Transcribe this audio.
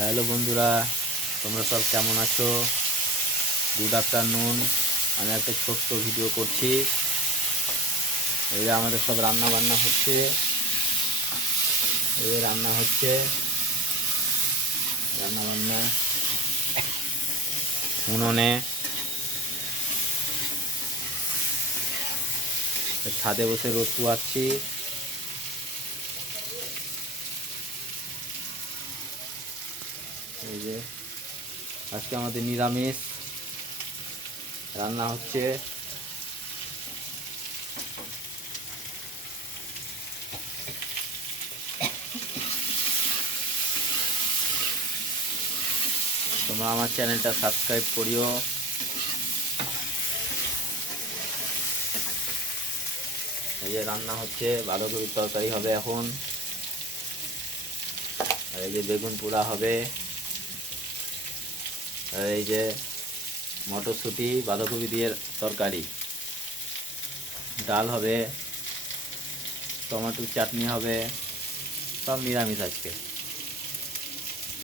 Hello বন্ধুরা, তোমরা সব কেমন আছো? Good afternoon. আমি একটা ছোট্ট ভিডিও করছি। এই যে আমাদের সব রান্না বান্না হচ্ছে, এই যে রান্না হচ্ছে, রান্না বান্না উনুনে, ছাদে বসে রোদ পোয়াচ্ছি। এই যে আজকে আমাদের নিরামিষ রান্না হচ্ছে। তোমরা আমার চ্যানেলটা সাবস্ক্রাইব করিও। এই যে রান্না হচ্ছে, বাঁধাকপির তরকারি হবে এখন, আর এই যে বেগুন পোড়া হবে, আর এই যে মটরশুঁটি বাঁধাকপি দিয়ে তরকারি, ডাল হবে, টমেটোর চাটনি হবে, সব নিরামিষ আজকে।